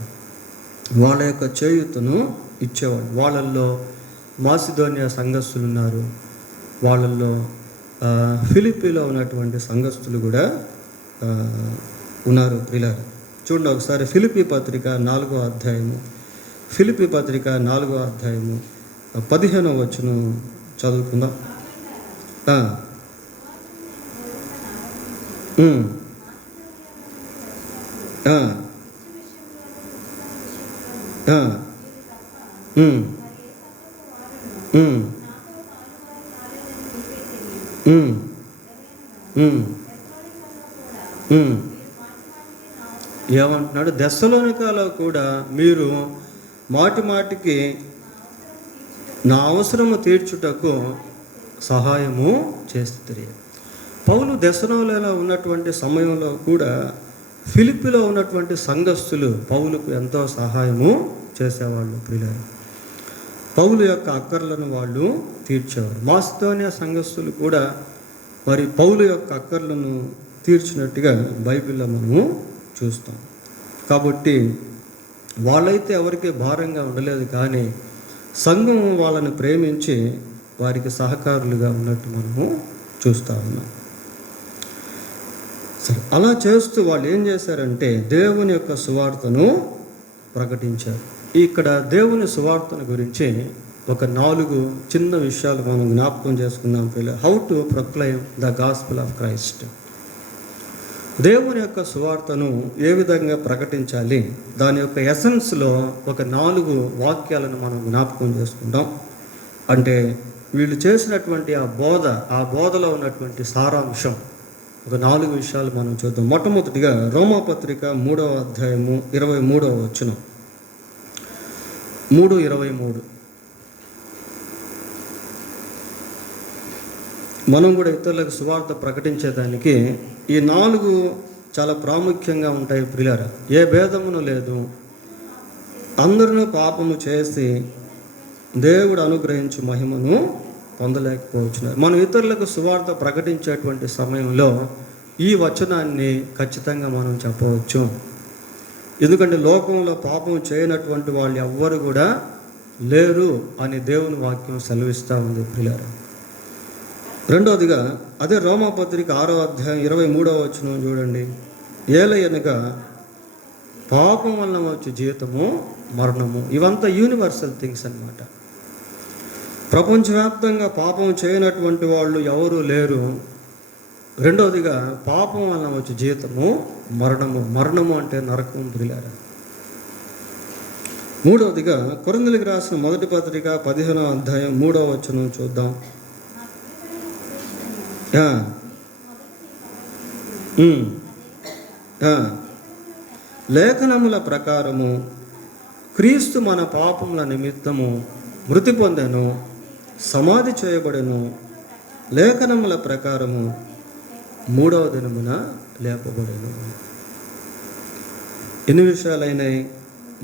వాళ్ళ యొక్క చేయూతను ఇచ్చేవాళ్ళు. వాళ్ళల్లో మాసిదోనియా సంఘస్థులు ఉన్నారు, వాళ్ళల్లో ఫిలిప్పీలో ఉన్నటువంటి సంఘస్థులు కూడా ఉన్నారు పిల్లలు. చూడండి ఒకసారి ఫిలిప్పీ పత్రిక 4వ అధ్యాయము, ఫిలిప్పీ పత్రిక 4వ అధ్యాయము 15వ వచనం చదువుకుందాం. ఏమంటున్నాడు? దెస్సలోనికలో కూడా మీరు మాటి మాటికి నా అవసరము తీర్చుటకు సహాయము చేస్తుంది. పౌలు దెస్సలోనికలో ఉన్నటువంటి సమయంలో కూడా ఫిలిప్పీలో ఉన్నటువంటి సంఘస్థులు పౌలుకు ఎంతో సహాయము చేసేవాళ్ళు ప్రియులారా. పౌలు యొక్క అక్కర్లను వాళ్ళు తీర్చేవారు. మాసిదోనియా సంఘస్థులు కూడా మరి పౌలు యొక్క అక్కర్లను తీర్చినట్టుగా బైబిల్లో మనము చూస్తాం. కాబట్టి వాళ్ళైతే ఎవరికి భారంగా ఉండలేదు, కానీ సంఘం వాళ్ళని ప్రేమించి వారికి సహకారులుగా ఉన్నట్టు మనము చూస్తూ ఉన్నాం. సరే, అలా చేస్తూ వాళ్ళు ఏం చేశారంటే దేవుని యొక్క సువార్తను ప్రకటించారు. ఇక్కడ దేవుని సువార్తను గురించి ఒక 4 చిన్న విషయాలు మనం జ్ఞాపకం చేసుకుందాం పిల్లలు. How to proclaim the gospel of Christ. దేవుని యొక్క సువార్తను ఏ విధంగా ప్రకటించాలి, దాని యొక్క ఎసెన్స్లో ఒక 4 వాక్యాలను మనం జ్ఞాపకం చేసుకుంటాం. అంటే వీళ్ళు చేసినటువంటి ఆ బోధలో ఉన్నటువంటి సారాంశం ఒక 4 విషయాలు మనం చూద్దాం. మొట్టమొదటిగా రోమాపత్రిక 3వ అధ్యాయము 23వ వచనం. 3:23. మనం కూడా ఇతరులకు సువార్త ప్రకటించేదానికి ఈ 4 చాలా ప్రాముఖ్యంగా ఉంటాయి ప్రియులారా. ఏ భేదమును లేదు, అందరూ పాపము చేసి దేవుడు అనుగ్రహించు మహిమను పొందలేకపోతున్నారు. మనం ఇతరులకు సువార్త ప్రకటించేటువంటి సమయంలో ఈ వచనాన్ని ఖచ్చితంగా మనం చెప్పవచ్చు. ఎందుకంటే లోకంలో పాపం చేయనటువంటి వాళ్ళు ఎవ్వరు కూడా లేరు అని దేవుని వాక్యం సెలవిస్తూ ఉంది ప్రియులారా. రెండవదిగా అదే రోమాపత్రిక 6వ అధ్యాయం 23వ వచనం చూడండి. ఏలయనగా పాపం వలన వచ్చే జీవితము మరణము. ఇవంతా యూనివర్సల్ థింగ్స్ అన్నమాట. ప్రపంచవ్యాప్తంగా పాపం చేయనటువంటి వాళ్ళు ఎవరు లేరు. రెండవదిగా పాపం వలన వచ్చే జీతము మరణము. మరణము అంటే నరకం ప్రియులారా. మూడవదిగా కొరింథీయులకు రాసిన మొదటి పత్రిక 15వ అధ్యాయం 3వ వచనం చూద్దాం. లేఖనముల ప్రకారము క్రీస్తు మన పాపముల నిమిత్తము మృతి పొందెను, సమాధి చేయబడెను, లేఖనముల ప్రకారము 3వ దినమున లేపబడెను. ఎన్ని విషయాలైనాయి?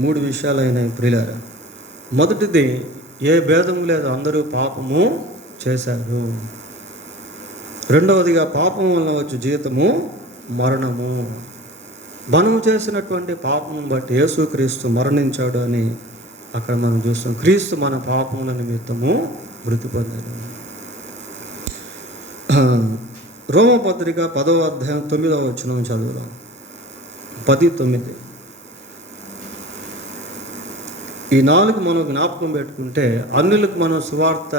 3 విషయాలైనాయి ప్రియులారా. మొదటిది, ఏ భేదం లేదు, అందరూ పాపము చేశారు. రెండవదిగా పాపం వలన వచ్చే జీతము మరణము. మనము చేసినటువంటి పాపం బట్టి యేసుక్రీస్తు మరణించాడు అని అక్కడ మనం చూస్తాం. క్రీస్తు మన పాపముల నిమిత్తము మృతి పొందాడు. రోమపత్రిక 10వ అధ్యాయం 9వ వచనం చదువుదాం. 10:9. ఈ 4 మనం జ్ఞాపకం పెట్టుకుంటే అన్యులకు మనం సువార్త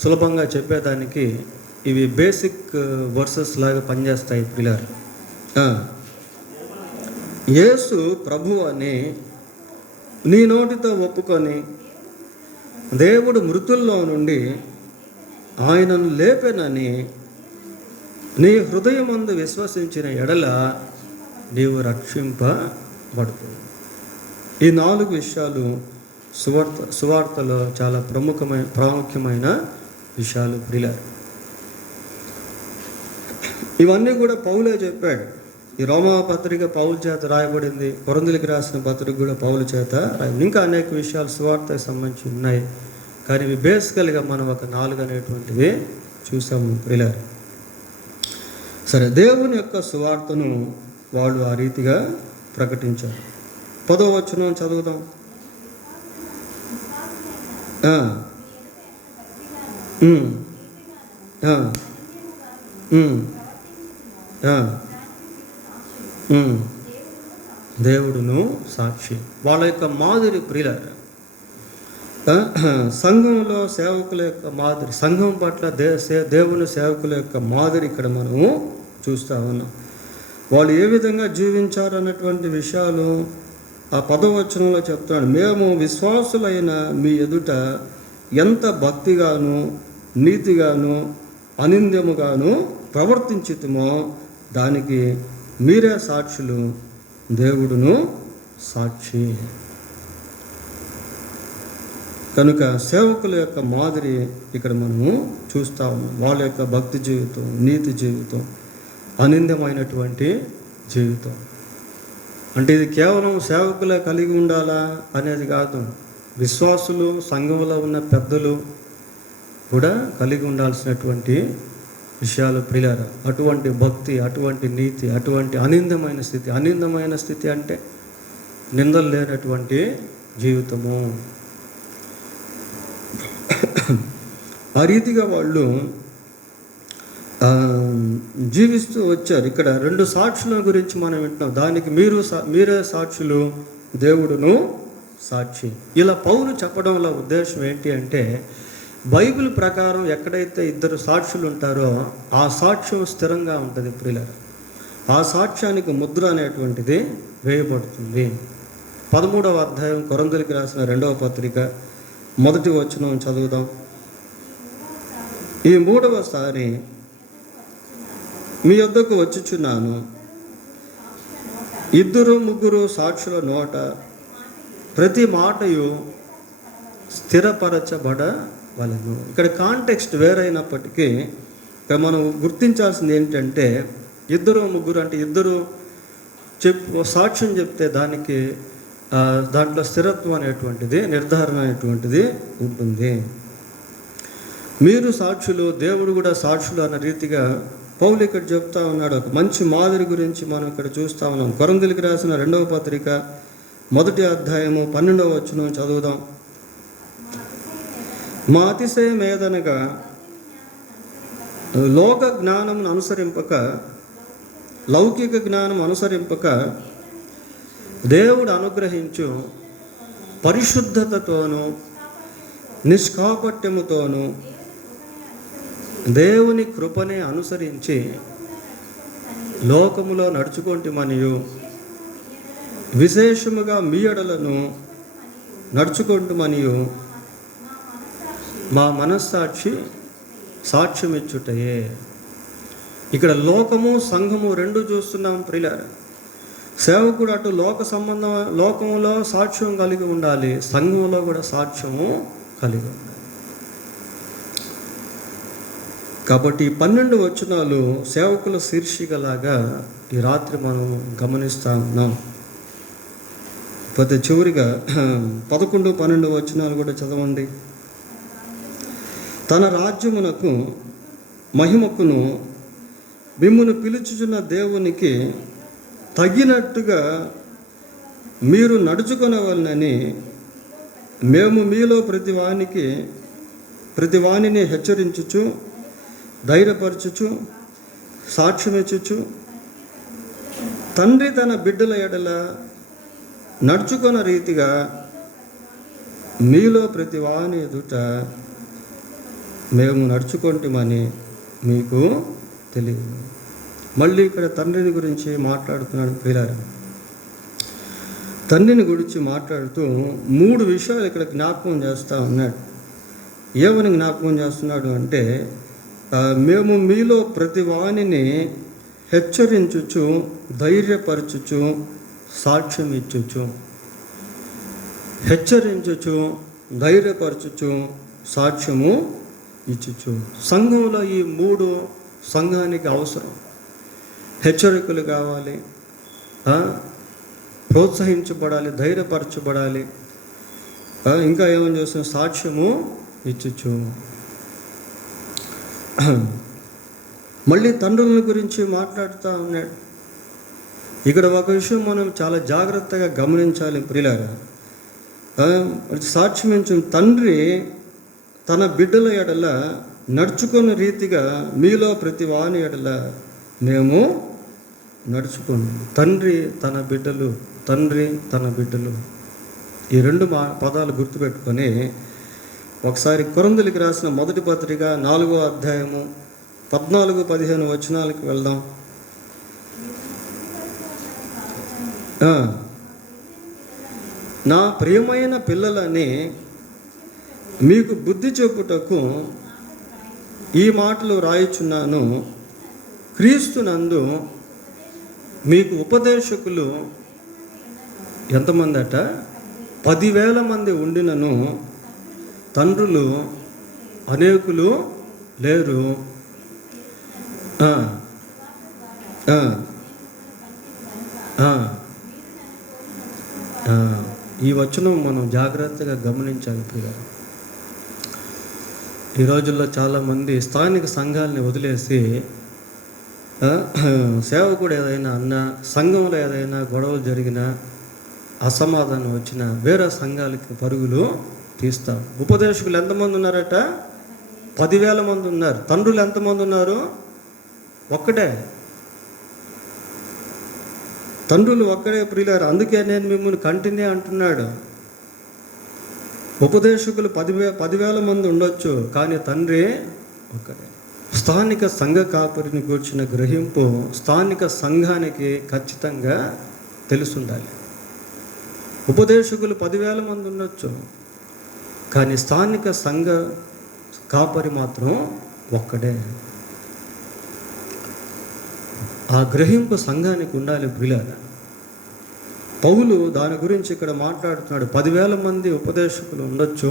సులభంగా చెప్పేదానికి ఇవి బేసిక్ వర్సెస్ లాగా పనిచేస్తాయి పిల్లలు. యేసు ప్రభువు అని నీ నోటితో ఒప్పుకొని దేవుడు మృతుల్లో నుండి ఆయనను లేపెనని నీ హృదయమందు విశ్వసించిన ఎడల నీవు రక్షింపబడుతుంది. ఈ 4 విషయాలు సువార్తలో చాలా ప్రాముఖ్యమైన విషయాలు ప్రియులారా. ఇవన్నీ కూడా పౌలే చెప్పాడు. ఈ రోమా పత్రిక పౌలు చేత రాయబడింది, కొరింథీయులకు రాసిన పత్రిక కూడా పౌలు చేత రాయబడింది. ఇంకా అనేక విషయాలు సువార్తకు సంబంధించి ఉన్నాయి, కానీ ఇవి బేసికల్గా మనం ఒక 4 అనేటువంటివి చూసాము ప్రియులారా. సరే, దేవుని యొక్క సువార్తను వాళ్ళు ఆ రీతిగా ప్రకటించారు. 10వ వచనం చదువుదాం. దేవుడును సాక్షి. వాళ్ళ యొక్క మాదిరి ప్రియులారా. సంఘంలో సేవకుల యొక్క మాదిరి, సంఘం పట్ల దేవుని సేవకుల యొక్క మాదిరి ఇక్కడ మనము చూస్తూ ఉన్నాం. వాళ్ళు ఏ విధంగా జీవించారు అన్నటువంటి విషయాలు ఆ 10వ వచనంలో చెప్తాడు. మేము విశ్వాసులైన మీ ఎదుట ఎంత భక్తిగాను నీతిగాను అనింద్యముగాను ప్రవర్తించితుమో దానికి మీరే సాక్షులు, దేవుడును సాక్షి. కనుక సేవకుల యొక్క మాదిరి ఇక్కడ మనము చూస్తూ ఉన్నాం. వాళ్ళ యొక్క భక్తి జీవితం, నీతి జీవితం, అనింద్యమైనటువంటి జీవితం. అంటే ఇది కేవలం సేవకులే కలిగి ఉండాలా అనేది కాదు, విశ్వాసులు, సంఘంలో ఉన్న పెద్దలు కూడా కలిగి ఉండాల్సినటువంటి విషయాలు ప్రియులారా. అటువంటి భక్తి, అటువంటి నీతి, అటువంటి అనిందమైన స్థితి. అనిందమైన స్థితి అంటే నిందలు లేనటువంటి జీవితము. ఆ రీతిగా వాళ్ళు జీవిస్తూ వచ్చారు. ఇక్కడ 2 సాక్షుల గురించి మనం వింటున్నాం. దానికి మీరే సాక్షులు, దేవుడును సాక్షి. ఇలా పౌలు చెప్పడం వల్ల ఉద్దేశం ఏంటి అంటే, బైబిల్ ప్రకారం ఎక్కడైతే 2 సాక్షులు ఉంటారో ఆ సాక్ష్యం స్థిరంగా ఉంటుంది ప్రియులారా. ఆ సాక్ష్యానికి ముద్ర అనేటువంటిది వేయబడుతుంది. 13వ అధ్యాయం కొరింథీయులకు రాసిన 2వ పత్రిక 1వ వచనం చదువుదాం. ఈ 3వసారి మీ వద్దకు వచ్చుచున్నాను, 2-3 సాక్షుల నోట ప్రతి మాటయు స్థిరపరచబడవలెను. ఇక్కడ కాంటెక్స్ట్ వేరైనప్పటికీ ఇక్కడ మనం గుర్తించాల్సింది ఏంటంటే, 2-3 అంటే 2 సాక్ష్యం చెప్తే దానికి దాంట్లో స్థిరత్వం అనేటువంటిది, నిర్ధారణ అనేటువంటిది ఉంటుంది. మీరు సాక్షులు, దేవుడు కూడా సాక్షులు అన్న రీతిగా పౌలు ఇక్కడ చెప్తా ఉన్నాడు. ఒక మంచి మాదిరి గురించి మనం ఇక్కడ చూస్తూ ఉన్నాం. కొరింథీయులకు రాసిన 2వ పత్రిక 1వ అధ్యాయము 12వ వచనం చదువుదాం. మా అతిశయం ఏదనగా లోక జ్ఞానమును అనుసరింపక, లౌకిక జ్ఞానం అనుసరింపక దేవుడు అనుగ్రహించు పరిశుద్ధతతోనూ నిష్కాపట్యముతోనూ దేవుని కృపని అనుసరించి లోకములో నడుచుకొంటిమనియు విశేషముగా మీ ఎడలను నడుచుకొంటిమనియు మా మనస్సాక్షి సాక్ష్యమిచ్చుటయే. ఇక్కడ లోకము సంఘము రెండు చూస్తున్నాం ప్రియులారా. సేవకుడు అటు లోకములో సాక్ష్యం కలిగి ఉండాలి, సంఘంలో కూడా సాక్ష్యము కలిగి ఉండాలి. కాబట్టి 12 వచనాలు సేవకుల శీర్షికలాగా ఈ రాత్రి మనం గమనిస్తూ ఉన్నాం. పెద్ద చివరిగా 11, 12 వచనాలు కూడా చదవండి. తన రాజ్యమునకు మహిమకును మిమ్మును పిలుచుచున్న దేవునికి తగినట్టుగా మీరు నడుచుకొనవలనని మేము మీలో ప్రతి వానిని హెచ్చరించుచు, ధైర్యపరచుచు, సాక్ష్యమిచ్చుచు, తండ్రి తన బిడ్డల ఎడల నడుచుకొన రీతిగా మీలో ప్రతి వాని ఎదుట మేము నడుచుకుంటామని మీకు తెలియదు. మళ్ళీ ఇక్కడ తండ్రిని గురించి మాట్లాడుతున్నాడు ప్రియులారా. తండ్రిని గురించి మాట్లాడుతూ 3 విషయాలు ఇక్కడ జ్ఞాపకం చేస్తూ ఉన్నాడు. ఏమని జ్ఞాపకం చేస్తున్నాడు అంటే, మేము మీలో ప్రతి వానిని హెచ్చరించుచు, ధైర్యపరచుచు, సాక్ష్యం ఇచ్చుచు. హెచ్చరించుచు, ధైర్యపరచుచు, సాక్ష్యము ఇచ్చుచు. సంఘంలో ఈ 3 సంఘానికి అవసరం. హెచ్చరికలు కావాలి, ప్రోత్సహించబడాలి, ధైర్యపరచబడాలి, ఇంకా ఏమని చేస్తాం, సాక్ష్యము ఇచ్చుచు. మళ్ళీ తండ్రుల గురించి మాట్లాడుతూ ఉన్నాడు. ఇక్కడ ఒక విషయం మనం చాలా జాగ్రత్తగా గమనించాలి ప్రియులారా. సాక్ష్యమించు తండ్రి తన బిడ్డల ఎడల నడుచుకున్న రీతిగా మీలో ప్రతి వాని ఎడల మేము నడుచుకున్నాం. తండ్రి తన బిడ్డలు, తండ్రి తన బిడ్డలు, ఈ 2 పదాలు గుర్తుపెట్టుకొని ఒకసారి కొరింథీయులకు రాసిన మొదటి పత్రిక 4వ అధ్యాయము 14, 15 వచనాలకు వెళ్దాం. నా ప్రియమైన పిల్లలని మీకు బుద్ధి చెప్పుటకు ఈ మాటలు రాయుచున్నాను. క్రీస్తునందు మీకు ఉపదేశకులు ఎంతమంది అట? 10,000 మంది ఉండినను తండ్రులు అనేకులు లేరు. ఈ వచనం మనం జాగ్రత్తగా గమనించాలి ప్రియులారా. ఈ రోజుల్లో చాలామంది స్థానిక సంఘాలని వదిలేసి సేవకుడు ఏదైనా అన్నా, సంఘంలో ఏదైనా గొడవలు జరిగినా, అసమాధానం వచ్చినా వేరే సంఘాలకి పరుగులు తీస్తాం. ఉపదేశకులు ఎంతమంది ఉన్నారట? 10,000 మంది ఉన్నారు. తండ్రులు ఎంతమంది ఉన్నారు? ఒక్కడే. తండ్రులు ఒక్కడే ప్రియులారు. అందుకే నేను మిమ్మల్ని కంటిన్యూ అంటున్నాడు. ఉపదేశకులు 10,000 మంది ఉండొచ్చు, కానీ తండ్రి ఒక్కడే. స్థానిక సంఘ కాపరిని కూర్చున్న గ్రహింపు స్థానిక సంఘానికి ఖచ్చితంగా తెలుసుండాలి. ఉపదేశకులు 10,000 మంది ఉండొచ్చు, కానీ స్థానిక సంఘ కాపరి మాత్రం ఒక్కడే. ఆ గ్రహింపు సంఘానికి ఉండాలి ప్రియులారా. పౌలు దాని గురించి ఇక్కడ మాట్లాడుతున్నాడు. 10,000 మంది ఉపదేశకులు ఉండొచ్చు,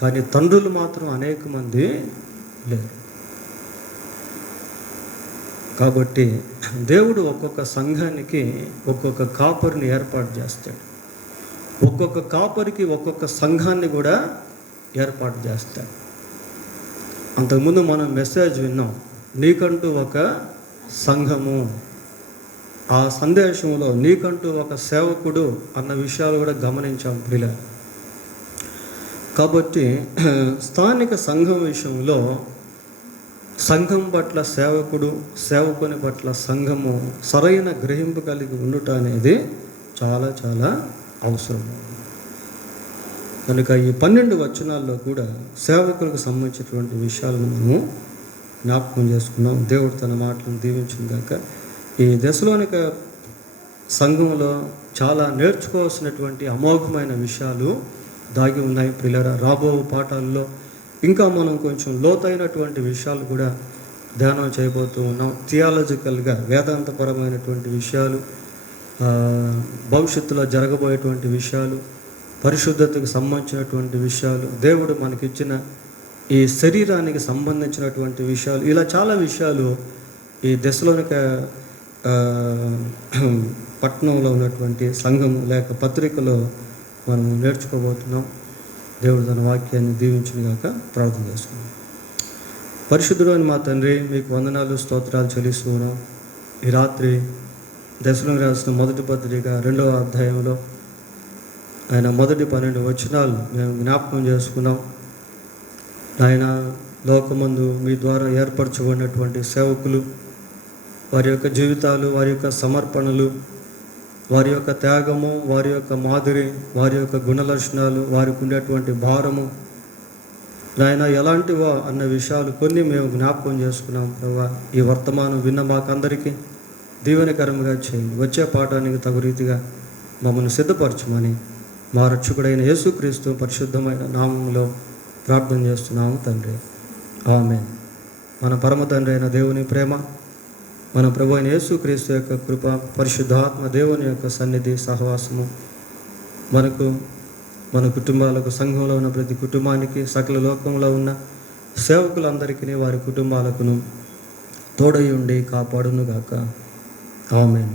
కానీ తండ్రులు మాత్రం అనేక మంది లేరు. కాబట్టి దేవుడు ఒక్కొక్క సంఘానికి ఒక్కొక్క కాపరిని ఏర్పాటు చేస్తాడు. ఒక్కొక్క కాపరికి ఒక్కొక్క సంఘాన్ని కూడా ఏర్పాటు చేస్తాడు. అంతకుముందు మనం మెసేజ్ విన్నాం, నీకంటూ ఒక సంఘము. ఆ సందేశంలో నీకంటూ ఒక సేవకుడు అన్న విషయాలు కూడా గమనించాం ప్రియులారా. కాబట్టి స్థానిక సంఘం విషయంలో సంఘం పట్ల సేవకుడు, సేవకుని పట్ల సంఘము సరైన గ్రహింపు కలిగి ఉండుట అనేది చాలా చాలా అవసరం. కనుక ఈ 12 వచనాల్లో కూడా సేవకులకు సంబంధించినటువంటి విషయాలను మనము జ్ఞాపకం చేసుకున్నాం. దేవుడు తన మాటలను దీవించును గాక. ఈ దశలోనిక సంఘంలో చాలా నేర్చుకోవాల్సినటువంటి అమోఘమైన విషయాలు దాగి ఉన్నాయి ప్రియులారా. రాబో పాఠాల్లో ఇంకా మనం కొంచెం లోతైనటువంటి విషయాలు కూడా ధ్యానం చేయబోతూ ఉన్నాం. థియాలజికల్గా వేదాంతపరమైనటువంటి విషయాలు, భవిష్యత్తులో జరగబోయేటువంటి విషయాలు, పరిశుద్ధతకు సంబంధించినటువంటి విషయాలు, దేవుడు మనకిచ్చిన ఈ శరీరానికి సంబంధించినటువంటి విషయాలు, ఇలా చాలా విషయాలు ఈ దశలోనిక పట్టణంలో ఉన్నటువంటి సంఘము లేక పత్రికలో మనం నేర్చుకోబోతున్నాం. దేవుడు తన వాక్యాన్ని దీవించును గాక. ప్రార్థన చేసుకున్నాం. పరిశుద్ధుడు అని మా తండ్రి, మీకు వందనాలు స్తోత్రాలు చెల్లిస్తున్నాం. ఈ రాత్రి దశలోనికి రాసిన మొదటి పత్రిక 2వ అధ్యాయంలో ఆయన మొదటి 12 వచనాలు మేము జ్ఞాపకం చేసుకున్నాం. ఆయన లోకమందు మీ ద్వారా ఏర్పరచబడినటువంటి సేవకులు, వారి యొక్క జీవితాలు, వారి యొక్క సమర్పణలు, వారి యొక్క త్యాగము, వారి యొక్క మాదిరి, వారి యొక్క గుణలక్షణాలు, వారికి ఉండేటువంటి భారము, నాయన ఎలాంటివో అన్న విషయాలు కొన్ని మేము జ్ఞాపకం చేసుకున్నాం. ప్రభా, ఈ వర్తమానం విన్న మాకందరికీ దీవెనకరంగా చేయండి. వచ్చే పాఠానికి తగు రీతిగా మమ్మల్ని సిద్ధపరచమని మా రక్షకుడైన యేసుక్రీస్తు పరిశుద్ధమైన నామంలో ప్రార్థన చేస్తున్నాము తండ్రి. ఆమేన్. మన పరమ తండ్రి అయిన దేవుని ప్రేమ, మన ప్రభు అయిన యేసుక్రీస్తు యొక్క కృప, పరిశుద్ధాత్మ దేవుని యొక్క సన్నిధి సహవాసము మనకు, మన కుటుంబాలకు, సంఘంలో ఉన్న ప్రతి కుటుంబానికి, సకల లోకంలో ఉన్న సేవకులందరికీ వారి కుటుంబాలకును తోడై ఉండి కాపాడును గాక. ఆమేన్.